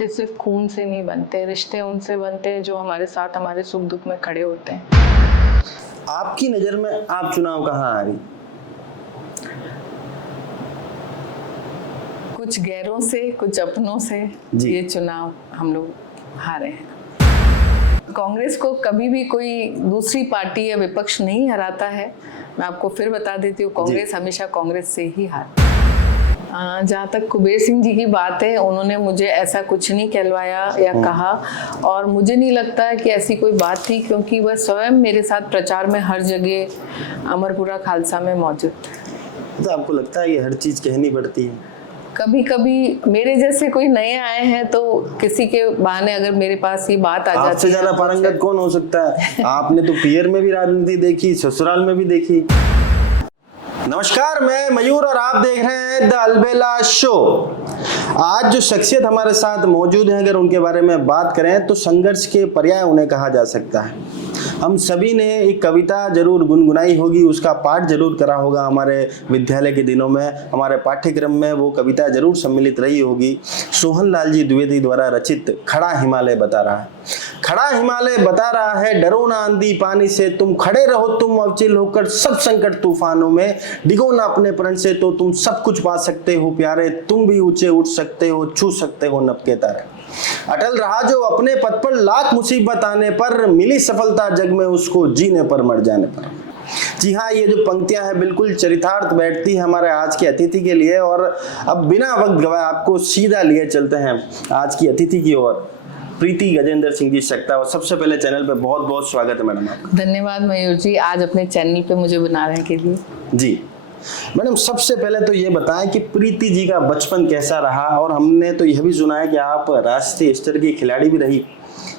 रिश्ते सिर्फ खून से नहीं बनते, रिश्ते उनसे बनते हैं जो हमारे साथ हमारे सुख दुख में खड़े होते हैं। आपकी नजर में आप चुनाव कहाँ आ रही? कुछ गैरों से, कुछ अपनों से ये चुनाव हम लोग हारे हैं। कांग्रेस को कभी भी कोई दूसरी पार्टी या विपक्ष नहीं हराता है। मैं आपको फिर बता देती हूँ, कांग्रेस हमेशा कांग्रेस से ही हारती है। जहाँ तक कुबेर सिंह जी की बात है, उन्होंने मुझे ऐसा कुछ नहीं कहलवाया या कहा, और मुझे नहीं लगता है कि ऐसी कोई बात थी, क्योंकि वह स्वयं मेरे साथ प्रचार में हर जगह अमरपुरा खालसा में मौजूद थे। तो आपको लगता है कि हर चीज कहनी पड़ती है? कभी कभी मेरे जैसे कोई नए आए हैं तो किसी के बहाने अगर मेरे पास ये बात आ जाती है। आपसे ज्यादा पारंगत कौन हो सकता है? आपने तो पियर में भी राजनीति देखी, ससुराल में भी देखी। नमस्कार, मैं मयूर और आप देख रहे हैं द अलबेला शो। आज जो शख्सियत हमारे साथ मौजूद है, अगर उनके बारे में बात करें तो संघर्ष के पर्याय उन्हें कहा जा सकता है। हम सभी ने एक कविता जरूर गुनगुनाई होगी, उसका पाठ जरूर करा होगा हमारे विद्यालय के दिनों में, हमारे पाठ्यक्रम में वो कविता जरूर सम्मिलित रही होगी। सोहन लाल जी द्विवेदी द्वारा रचित खड़ा हिमालय बता रहा है। खड़ा हिमालय बता रहा है, डरो ना आंधी पानी से, तुम खड़े रहो तुम अविचल होकर सब संकट तूफानों में, डिगो ना अपने प्रण से तो तुम सब कुछ पा सकते हो प्यारे, तुम भी ऊंचे उठ सकते हो, छू सकते हो नभ के तारे। अटल रहा जो अपने पद पर, लाख मुसीबत आने पर मिली सफलता जग में उसको, जीने पर मर जाने पर। जी हाँ, ये जो पंक्तियां हैं बिल्कुल चरितार्थ बैठती है हमारे आज के अतिथि के लिए। और अब बिना वक्त गवाए आपको सीधा लिए चलते हैं आज की अतिथि की ओर, प्रीति गजेंद्र सिंह जी शक्तावत। सबसे पहले चैनल पे बहुत बहुत स्वागत है मैडम आपका। धन्यवाद मयूर जी, आज अपने चैनल पे मुझे बुलाने के लिए। जी मैडम, सबसे पहले तो ये बताएं कि प्रीति जी का बचपन कैसा रहा, और हमने तो यह भी सुना है कि आप राष्ट्रीय स्तर की खिलाड़ी भी रही,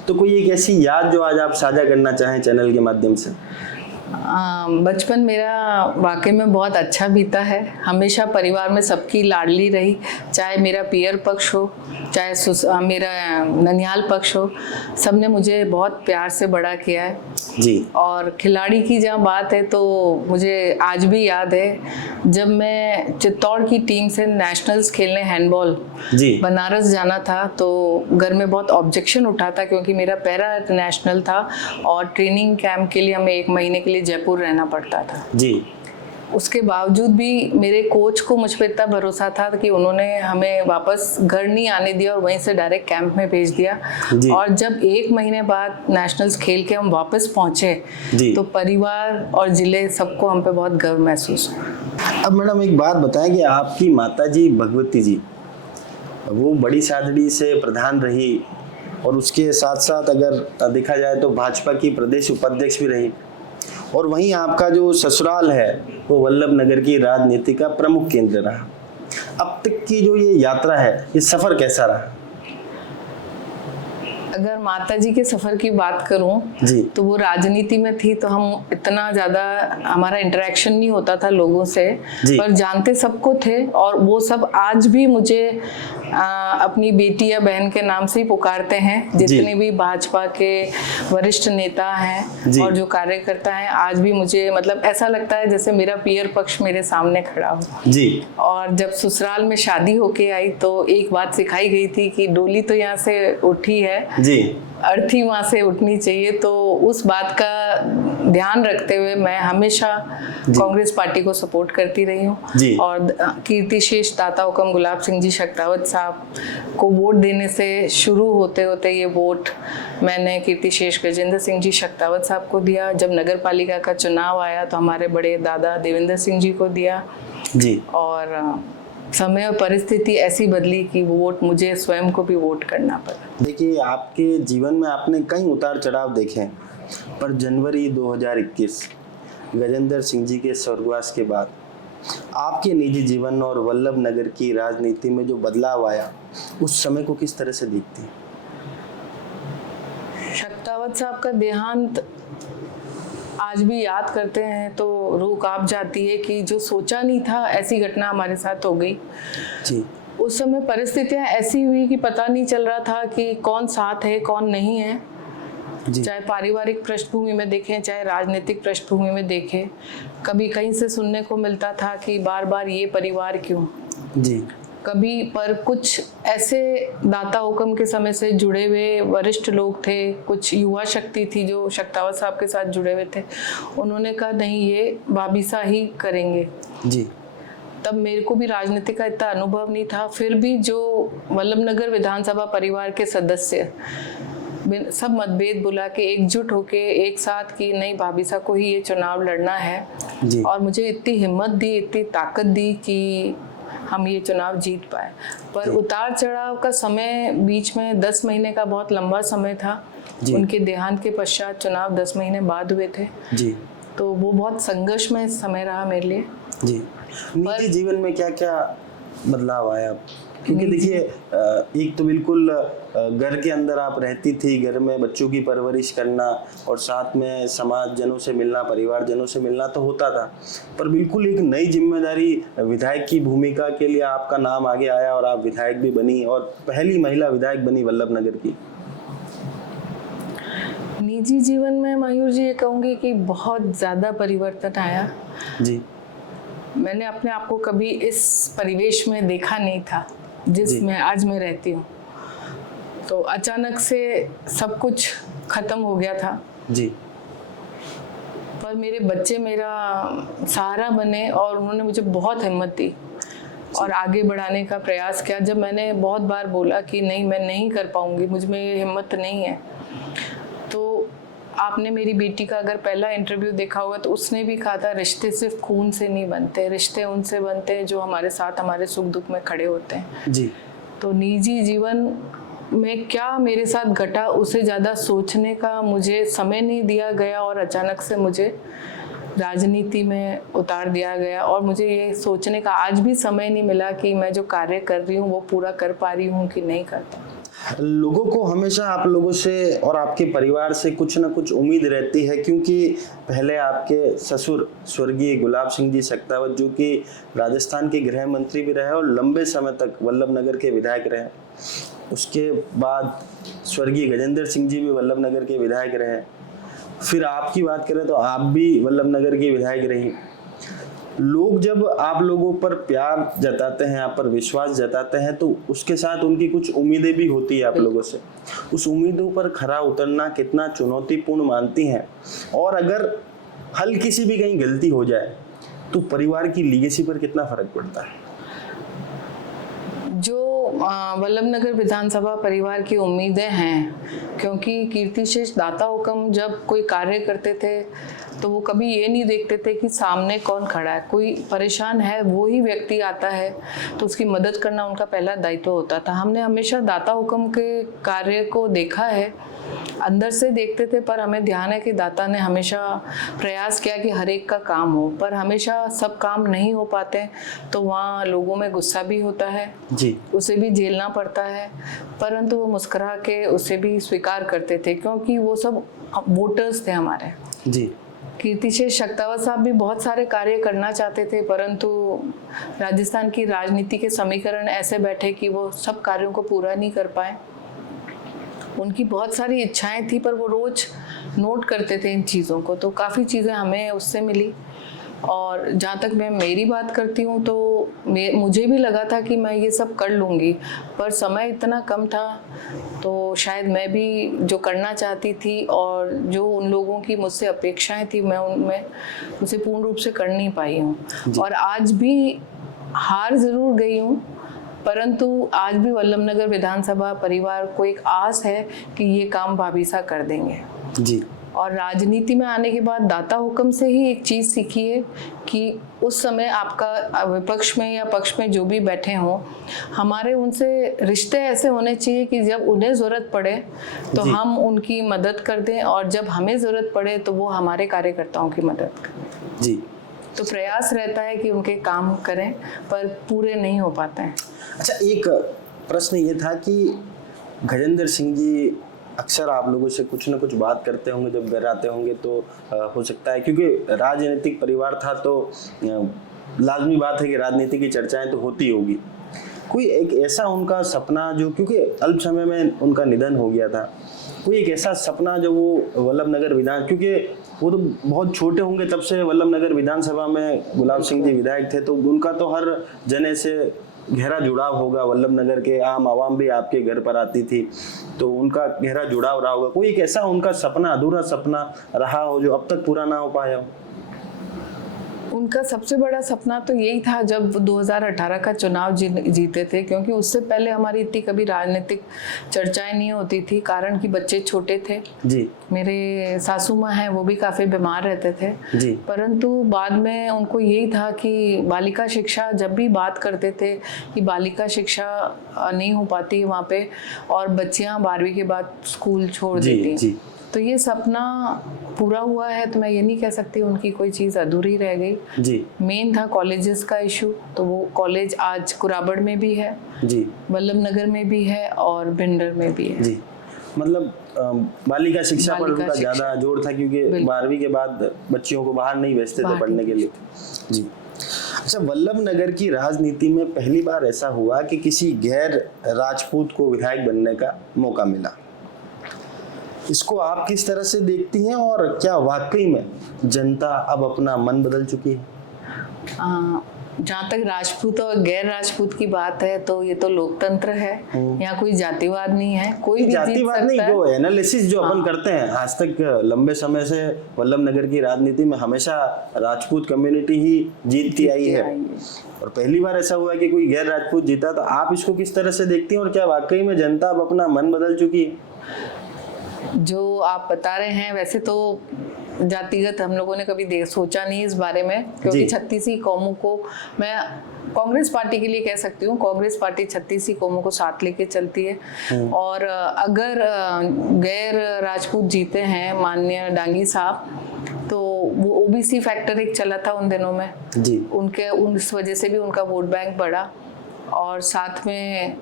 तो कोई एक ऐसी याद जो आज आप साझा करना चाहें चैनल के माध्यम से? बचपन मेरा वाकई में बहुत अच्छा बीता है। हमेशा परिवार में सबकी लाडली रही, चाहे मेरा पियर पक्ष हो, चाहे मेरा ननिहाल पक्ष हो, सबने मुझे बहुत प्यार से बड़ा किया है जी। और खिलाड़ी की जहाँ बात है तो मुझे आज भी याद है जब मैं चित्तौड़ की टीम से नेशनल्स खेलने हैंडबॉल बनारस जाना था, तो घर में बहुत ऑब्जेक्शन उठा था, क्योंकि मेरा पहला नेशनल था और ट्रेनिंग कैंप के लिए हमें 1 महीने के लिए जयपुर रहना पड़ता था जी। उसके बावजूद भी मेरे कोच को मुझ पर इतना भरोसा था कि उन्होंने हमें वापस घर नहीं आने दिया और वहीं से डायरेक्ट कैंप में भेज दिया। और जब 1 महीने बाद नेशनल्स खेल के हम वापस पहुंचे तो परिवार और जिले सबको हम पे बहुत गर्व महसूस हुआ। अब मैडम एक बात बताएं कि आपकी माताजी भगवती जी, वो बड़ी सादड़ी से प्रधान रही, और उसके साथ साथ अगर देखा जाए तो भाजपा की प्रदेश उपाध्यक्ष भी रही, और वहीं आपका जो ससुराल है वो वल्लभ नगर की राजनीति का प्रमुख केंद्र रहा। अब तक की जो ये यात्रा है, ये सफर कैसा रहा? अगर माताजी के सफर की बात करूं तो वो राजनीति में थी, तो हम इतना ज्यादा हमारा इंटरेक्शन नहीं होता था लोगों से, पर जानते सबको थे। और वो सब आज भी मुझे अपनी बेटी या बहन के नाम से ही पुकारते हैं। जितने भी भाजपा के वरिष्ठ नेता हैं और जो कार्यकर्ता हैं, आज भी मुझे मतलब ऐसा लगता है जैसे मेरा पियर पक्ष मेरे सामने खड़ा हो जी। और जब ससुराल में शादी होके आई तो एक बात सिखाई गई थी कि डोली तो यहाँ से उठी है जी, अर्थी वहां से उठनी चाहिए। तो उस बात का ध्यान रखते हुए मैं हमेशा कांग्रेस पार्टी को सपोर्ट करती रही हूँ। और कीर्तिशेष दाता हुक्म गुलाब सिंह जी शक्तावत साहब को वोट देने से शुरू होते होते ये वोट मैंने कीर्तिशेष गजेंद्र सिंह जी शक्तावत साहब को दिया। जब नगर पालिका का चुनाव आया तो हमारे बड़े दादा देवेंद्र सिंह जी को दिया जी। और समय और परिस्थिति ऐसी बदली कि वो वोट मुझे स्वयं को भी वोट करना पड़ा। देखिए, आपके जीवन में आपने कई उतार चढ़ाव देखे, पर जनवरी 2021 गजेंद्र सिंह जी के स्वर्गवास के बाद आपके निजी जीवन और वल्लभ नगर की राजनीति में जो बदलाव आया, उस समय को किस तरह से देखते हैं? शक्तावत साहब का देहांत आज भी याद करते हैं तो रूह कांप जाती है कि जो सोचा नहीं था ऐसी घटना हमारे साथ हो गई जी। उस समय परिस्थितियां ऐसी हुई कि पता नहीं चल रहा था कि कौन साथ है कौन नहीं है जी। चाहे पारिवारिक पृष्ठभूमि में देखें, चाहे राजनीतिक पृष्ठभूमि में देखें, कभी कहीं से सुनने को मिलता था कि बार बार ये परिवार क्यों जी। कभी, पर कुछ ऐसे दाता हुक्म के समय से जुड़े हुए वरिष्ठ लोग थे, कुछ युवा शक्ति थी जो शक्तावत साहब के साथ जुड़े हुए थे, उन्होंने कहा नहीं ये भाभीसा ही करेंगे जी। तब मेरे को भी राजनीति का इतना अनुभव नहीं था, फिर भी जो वल्लभनगर विधानसभा परिवार के सदस्य सब मतभेद बुला के एकजुट होके एक साथ कि नहीं भाभीसा को ही ये चुनाव लड़ना है जी। और मुझे इतनी हिम्मत दी, इतनी ताकत दी कि हम ये चुनाव जीत पाए। पर उतार चढ़ाव का समय बीच में 10 महीने का बहुत लंबा समय था। उनके देहांत के पश्चात चुनाव 10 महीने बाद हुए थे जी। तो वो बहुत संघर्षमय समय रहा मेरे लिए जी। निजी जीवन में क्या क्या बदलाव आया? क्योंकि देखिए एक तो बिल्कुल घर के अंदर आप रहती थी, घर में बच्चों की परवरिश करना और साथ में समाज जनों से मिलना, परिवार जनों से मिलना तो होता था, पर बिल्कुल एक नई जिम्मेदारी विधायक की भूमिका के लिए आपका नाम आगे आया और आप विधायक भी बनी और पहली महिला विधायक बनी वल्लभनगर की। निजी जीवन में मयूर जी ये कहूँगी कि बहुत ज़्यादा परिवर्तन आया जी। मैंने अपने आप को कभी इस परिवेश में देखा नहीं था जिसमें आज मैं रहती हूँ। तो अचानक से सब कुछ खत्म हो गया था जी। पर मेरे बच्चे मेरा सहारा बने और उन्होंने मुझे बहुत हिम्मत दी और आगे बढ़ाने का प्रयास किया। जब मैंने बहुत बार बोला कि नहीं मैं नहीं कर पाऊंगी, मुझ में ये हिम्मत नहीं है, तो आपने मेरी बेटी का अगर पहला इंटरव्यू देखा होगा तो उसने भी कहा था रिश्ते सिर्फ खून से नहीं बनते, रिश्ते उनसे बनते हैं जो हमारे साथ हमारे सुख दुख में खड़े होते हैं जी। तो निजी जीवन में क्या मेरे साथ घटा उसे ज़्यादा सोचने का मुझे समय नहीं दिया गया और अचानक से मुझे राजनीति में उतार दिया गया और मुझे ये सोचने का आज भी समय नहीं मिला कि मैं जो कार्य कर रही हूँ वो पूरा कर पा रही हूँ कि नहीं कर पा। लोगों को हमेशा आप लोगों से और आपके परिवार से कुछ ना कुछ उम्मीद रहती है, क्योंकि पहले आपके ससुर स्वर्गीय गुलाब सिंह जी शक्तावत जो कि राजस्थान के गृह मंत्री भी रहे और लंबे समय तक वल्लभनगर के विधायक रहे, उसके बाद स्वर्गीय गजेंद्र सिंह जी भी वल्लभनगर के विधायक रहे, फिर आपकी बात करें तो आप भी वल्लभनगर की विधायक रही। लोग जब आप लोगों पर प्यार जताते हैं, आप पर विश्वास जताते हैं, तो उसके साथ उनकी कुछ उम्मीदें भी होती है आप लोगों से। उस उम्मीदों पर खरा उतरना कितना चुनौतीपूर्ण मानती हैं? और अगर हल्की सी भी कहीं गलती हो जाए तो परिवार की लीगेसी पर कितना फर्क पड़ता है? जो वल्लभनगर विधानसभा परिवार की उम्मीदें हैं, क्योंकि कीर्तिशेष दाता हुक्म जब कोई कार्य करते थे तो वो कभी ये नहीं देखते थे कि सामने कौन खड़ा है, कोई परेशान है वो ही व्यक्ति आता है तो उसकी मदद करना उनका पहला दायित्व होता था। हमने हमेशा दाता हुक्म के कार्य को देखा है, अंदर से देखते थे, पर हमें ध्यान है कि दाता ने हमेशा प्रयास किया कि हर एक का काम हो, पर हमेशा सब काम नहीं हो पाते तो वहाँ लोगों में गुस्सा भी होता है जी, उसे भी झेलना पड़ता है, परंतु वो मुस्कुरा के उसे भी स्वीकार करते थे क्योंकि वो सब वोटर्स थे हमारे जी। कीर्तिशेष शक्तावत साहब भी बहुत सारे कार्य करना चाहते थे, परंतु राजस्थान की राजनीति के समीकरण ऐसे बैठे कि वो सब कार्यों को पूरा नहीं कर पाए। उनकी बहुत सारी इच्छाएं थी पर वो रोज नोट करते थे इन चीज़ों को, तो काफ़ी चीज़ें हमें उससे मिली। और जहाँ तक मैं मेरी बात करती हूँ तो मुझे भी लगा था कि मैं ये सब कर लूँगी, पर समय इतना कम था तो शायद मैं भी जो करना चाहती थी और जो उन लोगों की मुझसे अपेक्षाएं थी मैं उनमें उसे पूर्ण रूप से कर नहीं पाई हूँ। और आज भी हार ज़रूर गई हूँ, परंतु आज भी वल्लभनगर विधानसभा परिवार को एक आस है कि ये काम भाभीसा कर देंगे जी। और राजनीति में आने के बाद दाता हुक्म से ही एक चीज़ सीखी है कि उस समय आपका विपक्ष में या पक्ष में जो भी बैठे हों, हमारे उनसे रिश्ते ऐसे होने चाहिए कि जब उन्हें ज़रूरत पड़े तो हम उनकी मदद कर दें और जब हमें ज़रूरत पड़े तो वो हमारे कार्यकर्ताओं की मदद करें जी। तो प्रयास रहता है कि उनके काम करें पर पूरे नहीं हो पाते हैं। अच्छा, एक प्रश्न ये था कि गजेंद्र सिंह जी अक्सर आप लोगों से कुछ ना कुछ बात करते होंगे जब घर आते होंगे, तो हो सकता है क्योंकि राजनीतिक परिवार था तो लाजमी बात है कि राजनीति की चर्चाएं तो होती होगी। कोई एक ऐसा उनका सपना जो, क्योंकि अल्प समय में उनका निधन हो गया था, कोई एक ऐसा सपना जो वो वल्लभनगर विधान, क्योंकि वो तो बहुत छोटे होंगे तब से वल्लभनगर विधानसभा में गुलाब सिंह जी विधायक थे, तो उनका तो हर जने से गहरा जुड़ाव होगा, वल्लभ नगर के आम आवाम भी आपके घर पर आती थी तो उनका गहरा जुड़ाव रहा होगा। कोई एक ऐसा उनका सपना, अधूरा सपना रहा हो जो अब तक पूरा ना हो पाया हो? उनका सबसे बड़ा सपना तो यही था जब 2018 का चुनाव जीते थे, क्योंकि उससे पहले हमारी इतनी कभी राजनीतिक चर्चाएं नहीं होती थी, कारण कि बच्चे छोटे थे जी। मेरे सासू माँ हैं, वो भी काफ़ी बीमार रहते थे जी। परंतु बाद में उनको यही था कि बालिका शिक्षा, जब भी बात करते थे कि बालिका शिक्षा नहीं हो पाती वहाँ पे और बच्चियाँ 12वीं के बाद स्कूल छोड़ देती, तो ये सपना पूरा हुआ है। तो मैं ये नहीं कह सकती उनकी कोई चीज़ अधूरी रह गई जी। मेन था कॉलेजेस का इशू, तो वो कॉलेज आज कुराबड़ में भी है जी, वल्लभ नगर में भी है और भिंडर में भी है जी। मतलब बालिका शिक्षा पर उनका ज़्यादा जोर था, क्योंकि 12वीं के बाद बच्चियों को बाहर नहीं भेजते थे पढ़ने के लिए जी। अच्छा, वल्लभ नगर की राजनीति में पहली बार ऐसा हुआ कि किसी गैर राजपूत को विधायक बनने का मौका मिला, इसको आप किस तरह से देखती हैं और क्या वाकई में जनता अब अपना मन बदल चुकी है? जहाँ तक राजपूत और गैर राजपूत की बात है तो ये तो लोकतंत्र है, यहाँ कोई जातिवाद नहीं है, कोई भी जातिवाद नहीं। वो एनालिसिस जो अपन करते हैं, आज तक लंबे समय से वल्लभ नगर की राजनीति में हमेशा राजपूत कम्युनिटी ही जीतती आई है और पहली बार ऐसा हुआ कि कोई गैर राजपूत जीता, तो आप इसको किस तरह से देखती हैं और क्या वाकई में जनता अब अपना मन बदल चुकी है? जो आप बता रहे हैं वैसे तो जातिगत हम लोगों ने कभी सोचा नहीं इस बारे में, क्योंकि 36 कौमों को, मैं कांग्रेस पार्टी के लिए कह सकती हूँ, कांग्रेस पार्टी 36 कौमों को साथ लेके चलती है और अगर गैर राजपूत जीते हैं माननीय डांगी साहब, तो वो ओबीसी फैक्टर एक चला था उन दिनों में जी, उनके उस वजह से भी उनका वोट बैंक बढ़ा और साथ में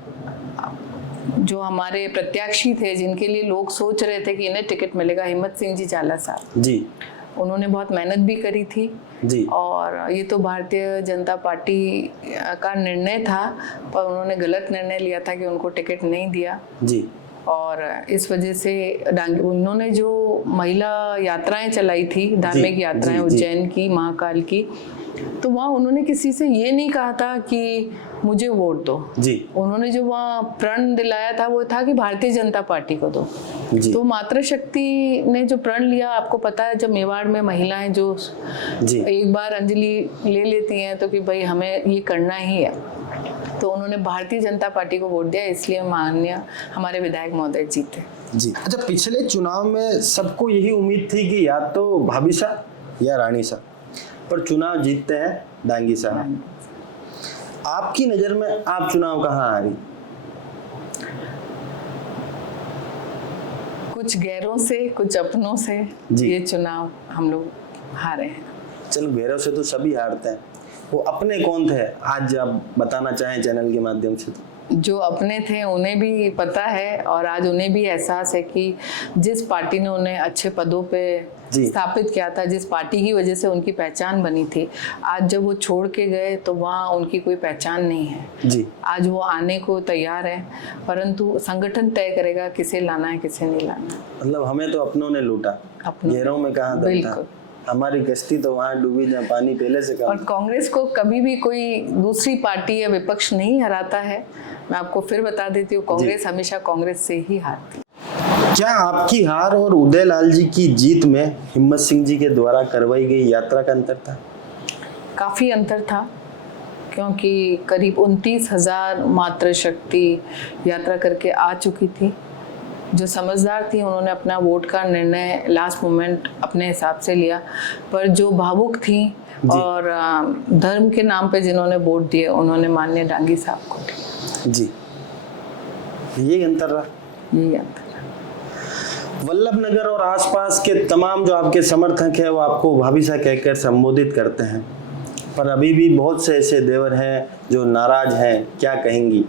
जो हमारे प्रत्याशी थे जिनके लिए लोग सोच रहे थे कि इन्हें टिकट मिलेगा, हिम्मत सिंह जी झाला साहब जी, उन्होंने बहुत मेहनत भी करी थी जी और ये तो भारतीय जनता पार्टी का निर्णय था, पर उन्होंने गलत निर्णय लिया था कि उनको टिकट नहीं दिया जी और इस वजह से उन्होंने जो महिला यात्राएं चलाई थी, धार्मिक यात्राएं उज्जैन की, महाकाल की, तो वहाँ उन्होंने किसी से ये नहीं कहा था कि मुझे वोट दो जी, उन्होंने जो वहाँ प्रण दिलाया था वो था कि भारतीय जनता पार्टी को दो जी। तो मातृशक्ति ने जो प्रण लिया, आपको पता है जब मेवाड़ में महिलाएं जो जी एक बार अंजलि ले लेती हैं तो कि भाई हमें ये करना ही है, तो उन्होंने भारतीय जनता पार्टी को वोट दिया, इसलिए माननीय हमारे विधायक महोदय जीते जी। अच्छा, पिछले चुनाव में सबको यही उम्मीद थी कि या तो भाभी साहब या रानी साहब, पर चुनाव जीतते हैं डांगी साहब। आपकी नजर में आप चुनाव कहाँ आ रही? कुछ गैरों से, कुछ अपनों से ये चुनाव हम लोग हारे हैं। चलो, गैरों से तो सभी हारते हैं, वो अपने कौन थे आज आप बताना चाहें चैनल के माध्यम से? तो जो अपने थे उन्हें भी पता है और आज उन्हें भी एहसास है कि जिस पार्टी ने उन्हें अच्छे पदों पे स्थापित किया था, जिस पार्टी की वजह से उनकी पहचान बनी थी, आज जब वो छोड़ के गए तो वहाँ उनकी कोई पहचान नहीं है जी। आज वो आने को तैयार है, परंतु संगठन तय करेगा किसे लाना है किसे नहीं लाना। मतलब हमें तो अपनों ने लूटा, गैरों में कहाँ दम था? हमारी कश्ती तो वहाँ डूबी जहाँ पानी पहले से कम। और कांग्रेस को कभी भी कोई दूसरी पार्टी या विपक्ष नहीं हराता है, मैं आपको फिर बता देती हूँ, कांग्रेस हमेशा कांग्रेस से ही हारती। क्या आपकी हार और उदयलाल जी की जीत में हिम्मत सिंह जी के द्वारा करवाई गई यात्रा का अंतर था? काफी अंतर था, क्योंकि करीब 29,000 मातृशक्ति यात्रा करके आ चुकी थी। जो समझदार थी उन्होंने अपना वोट का निर्णय लास्ट मोमेंट अपने हिसाब से लिया, पर जो भावुक थी और धर्म के नाम पे जिन्होंने वोट दिए उन्होंने माननीय डांगी साहब को दिया जी। ये अंतर रहा, यही अंतर। वल्लभ नगर और आसपास के तमाम जो आपके समर्थक हैं वो आपको भाभी सा कहकर संबोधित करते हैं, पर अभी भी बहुत से ऐसे देवर हैं जो नाराज हैं, क्या कहेंगी?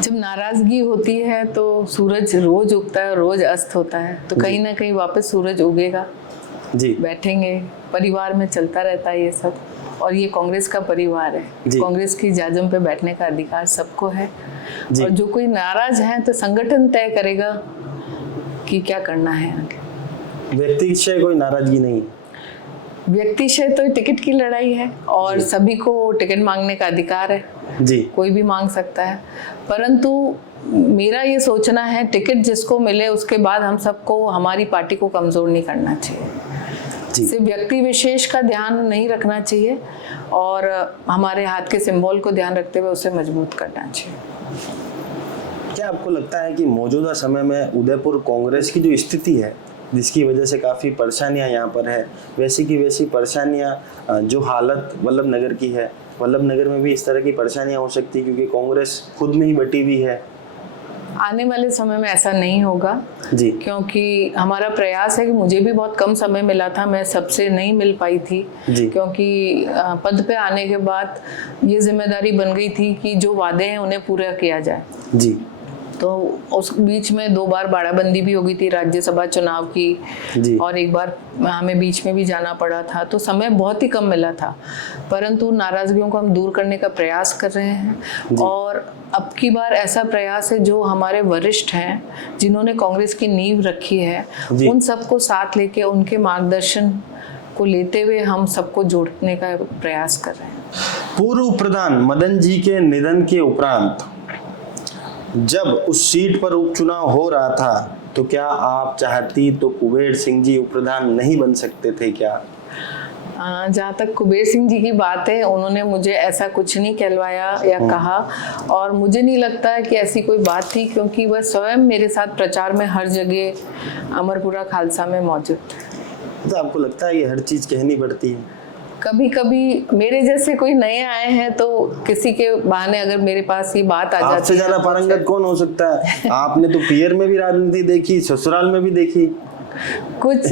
जब नाराजगी होती है तो सूरज रोज उगता है, रोज अस्त होता है, तो कहीं ना कहीं वापस सूरज उगेगा जी। बैठेंगे, परिवार में चलता रहता है ये सब, और ये कांग्रेस का परिवार है, कांग्रेस की जाजम पे बैठने का अधिकार सबको है और जो कोई नाराज है तो संगठन तय करेगा कि क्या करना है आगे। व्यक्ति से कोई नाराजगी नहीं? व्यक्तिशः तो टिकट की लड़ाई है और सभी को टिकट मांगने का अधिकार है जी, कोई भी मांग सकता है, परंतु मेरा ये सोचना है टिकट जिसको मिले उसके बाद हम सबको हमारी पार्टी को कमजोर नहीं करना चाहिए, सिर्फ व्यक्ति विशेष का ध्यान नहीं रखना चाहिए और हमारे हाथ के सिंबल को ध्यान रखते हुए उसे मजबूत करना चाहिए। क्या आपको लगता है कि मौजूदा समय में उदयपुर कांग्रेस की जो स्थिति है जिसकी वजह से काफ़ी परेशानियां यहाँ पर है, वैसी की वैसी परेशानियां जो हालत वल्लभ नगर की है, वल्लभ नगर में भी इस तरह की परेशानियां हो सकती है क्योंकि कांग्रेस खुद में ही बटी हुई है? आने वाले समय में ऐसा नहीं होगा जी, क्योंकि हमारा प्रयास है कि मुझे भी बहुत कम समय मिला था, मैं सबसे नहीं मिल पाई थी जी, क्योंकि पद पे आने के बाद ये जिम्मेदारी बन गई थी कि जो वादे हैं उन्हें पूरा किया जाए। जी, तो उस बीच में 2 बार बाड़ाबंदी भी हो गई थी राज्यसभा चुनाव की जी, और एक बार हमें बीच में भी जाना पड़ा था, तो समय बहुत ही कम मिला था, परंतु नाराजगियों को हम दूर करने का प्रयास कर रहे हैं और अब की बार ऐसा प्रयास है जो हमारे वरिष्ठ हैं जिन्होंने कांग्रेस की नींव रखी है उन सबको साथ लेके उनके मार्गदर्शन को लेते हुए हम सबको जोड़ने का प्रयास कर रहे हैं। पूर्व प्रधान मदन जी के निधन के उपरांत जब उस सीट पर उपचुनाव हो रहा था तो क्या आप चाहती तो कुबेर सिंह जी उपप्रधान नहीं बन सकते थे क्या? जहाँ तक कुबेर सिंह जी की बात है, उन्होंने मुझे ऐसा कुछ नहीं कहलवाया या कहा और मुझे नहीं लगता है कि ऐसी कोई बात थी क्योंकि वह स्वयं मेरे साथ प्रचार में हर जगह अमरपुरा खालसा में मौजूद थे। तो आपको लगता है कि हर चीज कहनी पड़ती है? कभी कभी मेरे जैसे कोई नए आए हैं तो किसी के बहाने अगर मेरे पास ये बात आ जाती है। आपसे ज्यादा पारंगत कौन हो सकता है? आपने तो पीयर में भी राजनीति देखी, ससुराल में भी देखी। कुछ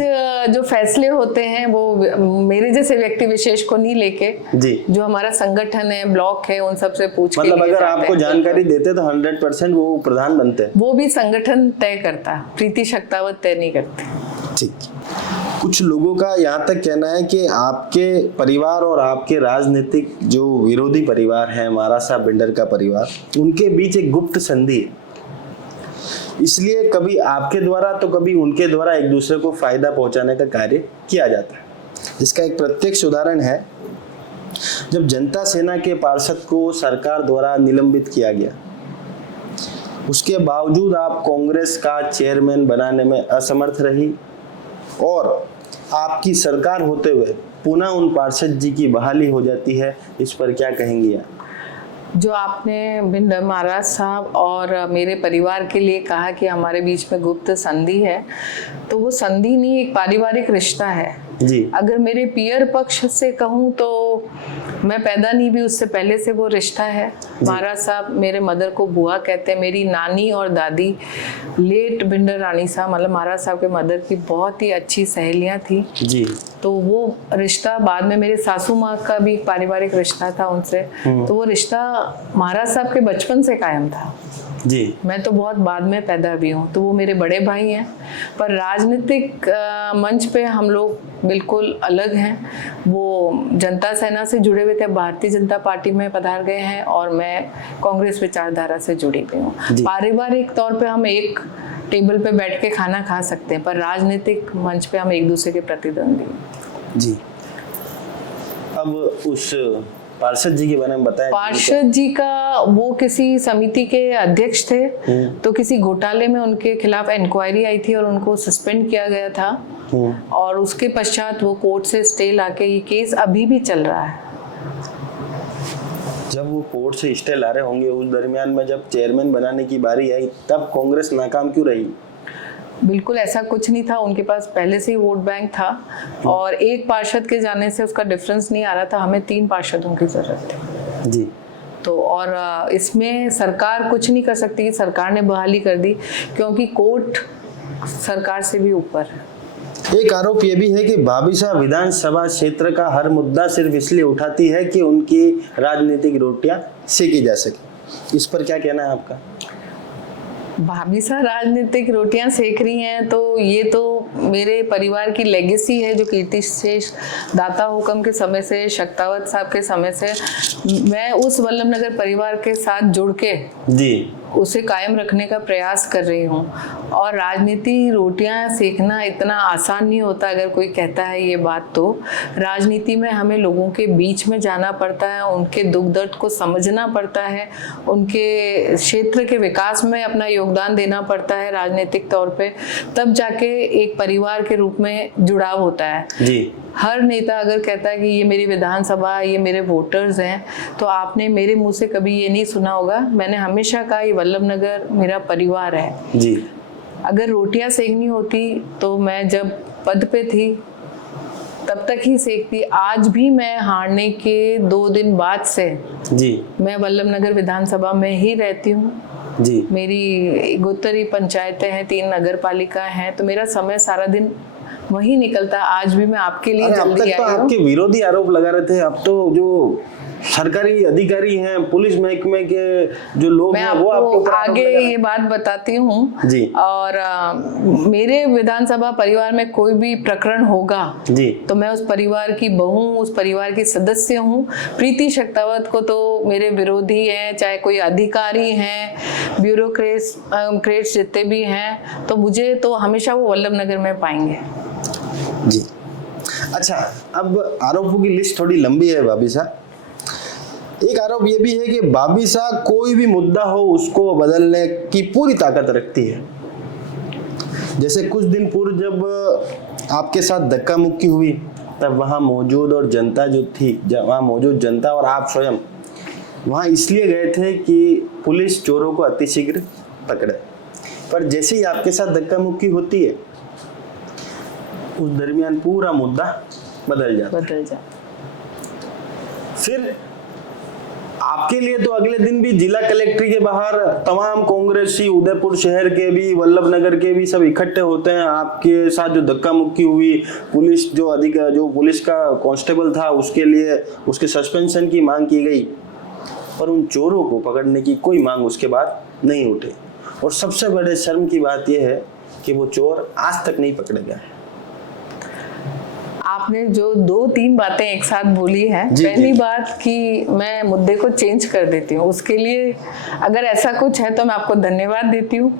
जो फैसले होते हैं वो मेरे जैसे व्यक्ति विशेष को नहीं लेके जी, जो हमारा संगठन है, ब्लॉक है, उन सबसे पूछ के मतलब अगर आपको जानकारी देते तो 100% वो प्रधान बनते? वो भी संगठन तय करता, प्रीति शक्तावत तय नहीं करते। ठीक। कुछ लोगों का यहाँ तक कहना है कि आपके परिवार और आपके राजनीतिक जो विरोधी परिवार है, महाराज साहब बिल्डर का परिवार, उनके बीच एक गुप्त संधि है, इसलिए कभी आपके द्वारा तो कभी उनके द्वारा एक दूसरे को फायदा पहुंचाने का कार्य किया जाता है। इसका एक प्रत्यक्ष उदाहरण है जब जनता सेना के पार्षद को सरकार द्वारा निलंबित किया गया, उसके बावजूद आप कांग्रेस का चेयरमैन बनाने में असमर्थ रही और आपकी सरकार होते हुए पुनः उन पार्षद जी की बहाली हो जाती है, इस पर क्या कहेंगी आप? जो आपने भिंडर महाराज साहब और मेरे परिवार के लिए कहा कि हमारे बीच में गुप्त संधि है, तो वो संधि नहीं, एक पारिवारिक रिश्ता है जी। अगर मेरे पियर पक्ष से कहूँ तो मैं पैदा नहीं भी उससे पहले से वो रिश्ता है। महाराज साहब मेरे मदर को बुआ कहते हैं, मेरी नानी और दादी लेट भिंडर रानी साहब मतलब महाराज साहब के मदर की बहुत ही अच्छी सहेलियां थी जी, तो वो रिश्ता बाद में मेरे सासू माँ का भी पारिवारिक रिश्ता था उनसे, तो वो रिश्ता महाराज साहब के बचपन से कायम था जी। मैं तो बहुत बाद में पैदा भी हूँ, तो वो मेरे बड़े भाई हैं, पर राजनीतिक मंच पे हम लोग बिल्कुल अलग हैं। वो जनता सेना से जुड़े हुए थे, भारतीय जनता पार्टी में पधार गए हैं और मैं कांग्रेस विचारधारा से जुड़ी हुई हूँ। पारिवारिक तौर पे हम एक टेबल पे बैठ के खाना खा सकते हैं, पर राजनीतिक मंच पे हम एक दूसरे के प्रतिद्वंदी हैं। जी। अब उस पार्षद जी के बारे में बताएं। पार्षद जी का वो किसी समिति के अध्यक्ष थे, तो किसी घोटाले में उनके खिलाफ इंक्वायरी आई थी और उनको सस्पेंड किया गया था और उसके पश्चात वो कोर्ट से स्टे लाके ये केस अभी भी चल रहा है। जब वो कोर्ट से स्टे ला रहे होंगे उस दरमियान में जब चेयरमैन बनाने की बारी आई तब कांग्रेस नाकाम क्यों रही? बिल्कुल ऐसा कुछ नहीं था, उनके पास पहले से ही वोट बैंक था और एक पार्षद के जाने से उसका डिफरेंस नहीं आ रहा था, हमें 3 पार्षदों की जरूरत थी जी। तो और इसमें सरकार कुछ नहीं कर सकती, सरकार ने बहाली कर दी क्योंकि कोर्ट सरकार से भी ऊपर है। एक आरोप ये भी है कि भाभी विधानसभा क्षेत्र का हर मुद्दा सिर्फ इसलिए उठाती है कि उनकी राजनीतिक रोटियां सेकी जा सके, इस पर क्या कहना है आपका? भाभी साहब राजनीतिक रोटियां सेक रही हैं तो ये तो मेरे परिवार की लेगेसी है, जो कीर्ति शेष दाता हुक्म के समय से, शक्तावत साहब के समय से मैं उस वल्लभ नगर परिवार के साथ जुड़ के जी उसे कायम रखने का प्रयास कर रही हूँ। और राजनीति रोटियां सेकना इतना आसान नहीं होता। अगर कोई कहता है ये बात, तो राजनीति में हमें लोगों के बीच में जाना पड़ता है, उनके दुख दर्द को समझना पड़ता है, उनके क्षेत्र के विकास में अपना योगदान देना पड़ता है राजनीतिक तौर पे, तब जाके एक परिवार के रूप में जुड़ाव होता है जी। हर नेता अगर कहता है कि ये मेरी विधानसभा, ये मेरे वोटर्स हैं, तो आपने मेरे मुंह से कभी ये नहीं सुना होगा। मैंने हमेशा कहा ये वल्लभ नगर मेरा परिवार है जी। अगर रोटियां सेकनी होती तो मैं जब पद पे थी तब तक ही सेकती। आज भी मैं हारने के 2 दिन बाद से जी मैं वल्लभ नगर विधानसभा में ही रहती हूँ जी। मेरी गोतरी पंचायतें हैं, 3 नगर पालिका हैं, तो मेरा समय सारा दिन वही निकलता। आज भी मैं आपके लिए जल्दी आई हूँ। आपके विरोधी आरोप लगा रहे थे, अब तो जो सरकारी अधिकारी हैं, पुलिस महकमे के जो लोग हैं, वो आपको आगे ये बात बताती हूँ जी। और मेरे विधानसभा परिवार में कोई भी प्रकरण होगा जी, तो मैं उस परिवार की बहू, उस परिवार की सदस्य हूँ। प्रीति शक्तावत को तो मेरे विरोधी हैं, चाहे कोई अधिकारी हैं, ब्यूरोक्रेट्स जितने भी हैं, तो मुझे तो हमेशा वो वल्लभ नगर में पाएंगे जी। अच्छा, अब आरोपों की लिस्ट थोड़ी लंबी है भाभी साहब। एक आरोप ये भी है कि भाभी साहब कोई भी मुद्दा हो उसको बदलने की पूरी ताकत रखती है। जैसे कुछ दिन पूर्व जब आपके साथ धक्का मुक्की हुई, तब वहां मौजूद और जनता जो थी, वहां मौजूद जनता और आप स्वयं वहां इसलिए गए थे कि पुलिस चोरों को अतिशीघ्र पकड़े, पर जैसे ही आपके साथ धक्का मुक्की होती है उस दरमियान पूरा मुद्दा बदल जाता। फिर आपके लिए तो अगले दिन भी जिला कलेक्ट्री के बाहर तमाम कांग्रेसी, उदयपुर शहर के भी, वल्लभ नगर के भी सब इकट्ठे होते हैं। आपके साथ जो धक्का मुक्की हुई, पुलिस जो पुलिस का कांस्टेबल था उसके लिए उसके सस्पेंशन की मांग की गई, पर उन चोरों को पकड़ने की कोई मांग उसके बाद नहीं उठी। और सबसे बड़े शर्म की बात यह है कि वो चोर आज तक नहीं पकड़े गए। आपने जो 2-3 बातें एक साथ बोली है, पहली बात कि मैं मुद्दे को चेंज कर देती हूँ, उसके लिए अगर ऐसा कुछ है तो मैं आपको धन्यवाद देती हूँ।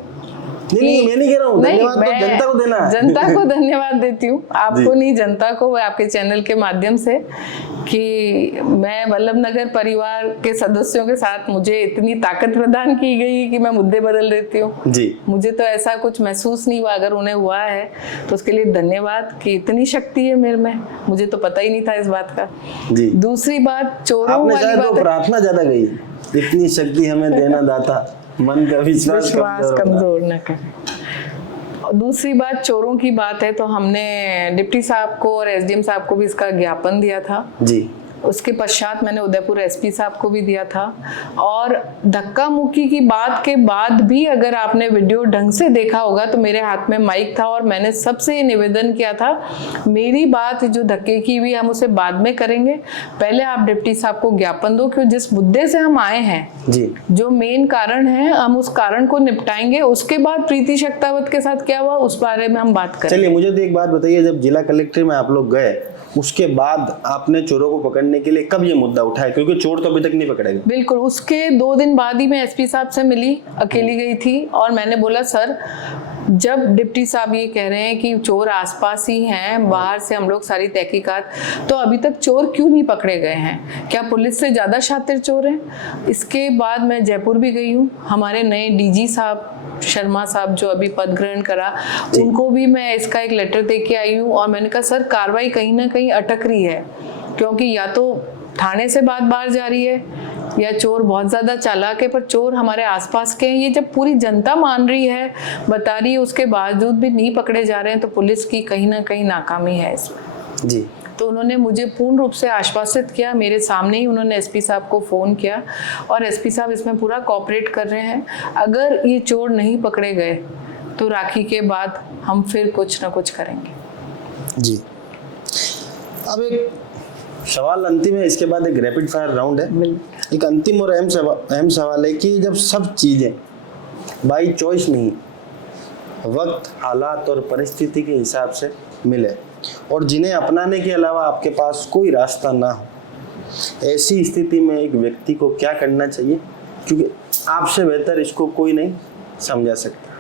नहीं, मैं नहीं कह रहा हूँ, धन्यवाद तो जनता को देना है। जनता को धन्यवाद देती हूँ, आपको नहीं, जनता को, आपके चैनल के माध्यम से, कि मैं वल्लभ नगर परिवार के सदस्यों के साथ मुझे इतनी ताकत प्रदान की गई कि मैं मुद्दे बदल देती हूँ जी। मुझे तो ऐसा कुछ महसूस नहीं हुआ, अगर उन्हें हुआ है तो उसके लिए धन्यवाद कि इतनी शक्ति है मेरे में, मुझे तो पता ही नहीं था इस बात का जी। दूसरी बात, चोरों वाली बात, प्रार्थना ज्यादा गई, इतनी शक्ति हमें देना दाता, मन का विश्वास कमजोर न करे। दूसरी बात, चोरों की बात है तो हमने डिप्टी साहब को और एसडीएम साहब को भी इसका ज्ञापन दिया था जी। उसके पश्चात मैंने उदयपुर एसपी साहब को भी दिया था। और धक्का मुक्की की बात के बाद भी अगर आपने वीडियो ढंग से देखा होगा तो मेरे हाथ में माइक था और मैंने सबसे निवेदन किया था, मेरी बात जो धक्के की हुई हम उसे बाद में करेंगे, पहले आप डिप्टी साहब को ज्ञापन दो कि जिस मुद्दे से हम आए हैं जी, जो मेन कारण है, हम उस कारण को निपटाएंगे, उसके बाद प्रीति शक्तावत के साथ क्या हुआ उस बारे में हम बात करेंगे। चलिए, मुझे तो एक बात बताइए, जब जिला कलेक्टर में आप लोग गए उसके बाद आपने चोरों को पकड़ने के लिए कब ये मुद्दा उठाया, क्योंकि चोर तो अभी तक नहीं पकड़े गए? बिल्कुल, उसके 2 दिन बाद ही मैं एसपी साहब से मिली, अकेली गई थी, और मैंने बोला सर, जब डिप्टी साहब ये कह रहे हैं कि चोर आसपास ही हैं, बाहर से हम लोग सारी तहकीकात, तो अभी तक चोर क्यों नहीं पकड़े गए हैं? क्या पुलिस से ज़्यादा शातिर चोर हैं? इसके बाद मैं जयपुर भी गई हूँ, हमारे नए डीजी साहब शर्मा साहब जो अभी पद ग्रहण करा, उनको भी मैं इसका एक लेटर दे के आई हूँ, और मैंने कहा सर, कार्रवाई कहीं ना कहीं अटक रही है, क्योंकि या तो थाने से बात बाहर जा रही है या चोर बहुत ज्यादा चालाक है, पर चोर हमारे आसपास के हैं। ये जब पूरी जनता मान रही है, बता रही है, उसके बावजूद भी नहीं पकड़े जा रहे हैं, तो पुलिस की कहीं ना कहीं नाकामी है इसमें जी। तो उन्होंने मुझे पूर्ण रूप से आश्वासित किया, मेरे सामने ही उन्होंने एसपी साहब को फ़ोन किया, और एसपी साहब इसमें पूरा कोऑपरेट कर रहे हैं। अगर ये चोर नहीं पकड़े गए तो राखी के बाद हम फिर कुछ ना कुछ करेंगे जी। अब एक सवाल अंतिम है, इसके बाद एक रैपिड फायर राउंड है। एक अंतिम और अहम सवाल है कि जब सब चीज़ें बाई चॉइस नहीं, वक्त, हालात और परिस्थिति के हिसाब से मिले और जिन्हें अपनाने के अलावा आपके पास कोई रास्ता ना हो, ऐसी स्थिति में एक व्यक्ति को क्या करना चाहिए क्योंकि आपसे बेहतर इसको कोई नहीं समझा सकता।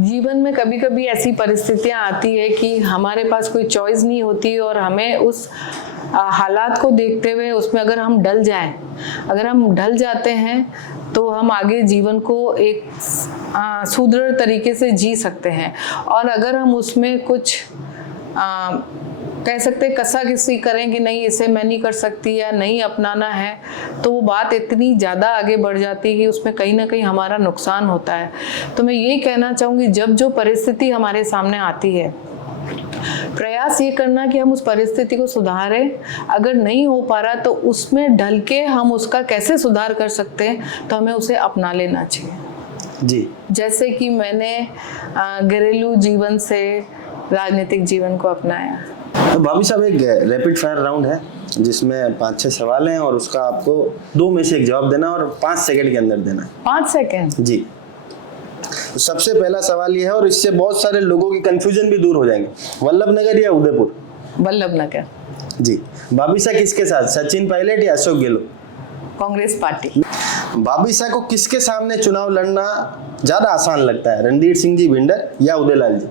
जीवन में कभी कभी ऐसी परिस्थितियां आती है कि हमारे पास कोई चॉइस नहीं होती और हमें उस हालात को देखते हुए उसमें अगर हम ढल जाते हैं तो हम आगे जीवन को एक सुदृढ़ तरीके से जी सकते हैं। और अगर हम उसमें कुछ कह सकते कसा-किसी करें कि नहीं इसे मैं नहीं कर सकती या नहीं अपनाना है, तो वो बात इतनी ज़्यादा आगे बढ़ जाती है कि उसमें कहीं ना कहीं हमारा नुकसान होता है। तो मैं ये कहना चाहूँगी, जब जो परिस्थिति हमारे सामने आती है, प्रयास ये करना कि हम उस परिस्थिति को सुधारें। अगर नहीं हो पा रहा तो उसमें ढल के हम उसका कैसे सुधार कर सकते हैं, तो हमें उसे अपना लेना चाहिए। जी, जैसे कि मैंने घरेलू जीवन से राजनीतिक जीवन को अपनाया। तो भाभी साहब, एक रैपिड फायर राउंड है जिसमें 5-6 सवाल हैं और उसका आपको 2 में से एक जवाब देना और 5 सेकंड के अंदर देना। 5 सेकंड? जी। तो सबसे पहला सवाल ये है और इससे बहुत सारे लोगों की कंफ्यूजन भी दूर हो जाएंगे, वल्लभ नगर या उदयपुर? वल्लभ नगर। जी। भाभी साहब किसके साथ, सचिन पायलट या अशोक गहलोत? कांग्रेस पार्टी। भाभी साहब को किसके सामने चुनाव लड़ना ज्यादा आसान लगता है, रणधीर सिंह जी भिंडर या उदयलाल जी?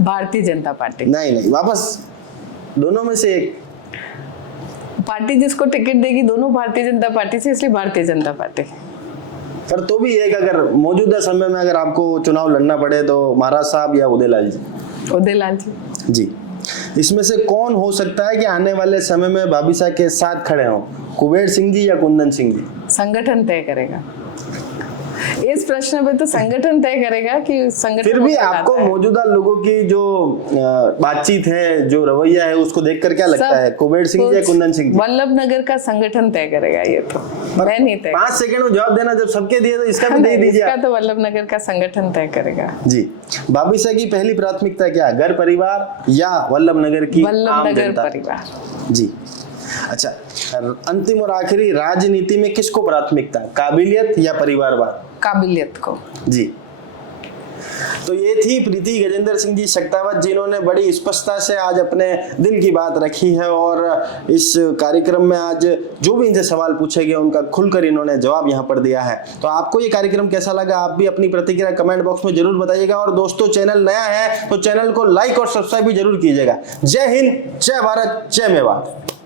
भारतीय जनता पार्टी। नहीं, वापस दोनों में से एक। पार्टी जिसको टिकट देगी दोनों भारतीय जनता पार्टी से, इसलिए भारतीय जनता पार्टी। पर तो भी एक, अगर मौजूदा समय में अगर आपको चुनाव लड़ना पड़े तो महाराज साहब या उदयलाल जी? उदयलाल जी। जी। इसमें से कौन हो सकता है कि आने वाले समय में भाभी साहब के साथ खड़े हों, कुबेर सिंह जी या कुंदन सिंह जी? संगठन तय करेगा। इस प्रश्न पे तो संगठन तय करेगा कि संगठन। फिर भी आपको मौजूदा लोगों की जो बातचीत है, जो रवैया है, उसको देखकर क्या लगता है, कुबेर सिंह जी या कुंदन सिंह जी? वल्लभ नगर का संगठन तय करेगा, ये तो मैं नहीं तय। 5 सेकंड में जवाब देना, जब सबके दिए तो इसका भी दे दीजिए। इसका तो वल्लभ नगर का संगठन तय करेगा। जी। भाभी साहब की पहली प्राथमिकता क्या, घर परिवार या वल्लभ नगर की? वल्लभ नगर परिवार। जी। अच्छा, अंतिम और आखिरी, राजनीति में किसको प्राथमिकता, काबिलियत या परिवारवाद? काबिलियत को। जी। तो ये थी प्रीति गजेंद्र सिंह जी शक्तावत, जिन्होंने बड़ी स्पष्टता से आज अपने दिल की बात रखी है और इस कार्यक्रम में आज जो भी इनसे सवाल पूछे गए उनका खुलकर इन्होंने जवाब यहाँ पर दिया है। तो आपको ये कार्यक्रम कैसा लगा, आप भी अपनी प्रतिक्रिया कमेंट बॉक्स में जरूर बताइएगा। और दोस्तों, चैनल नया है तो चैनल को लाइक और सब्सक्राइब भी जरूर कीजिएगा। जय हिंद, जय भारत, जय मेवाड़।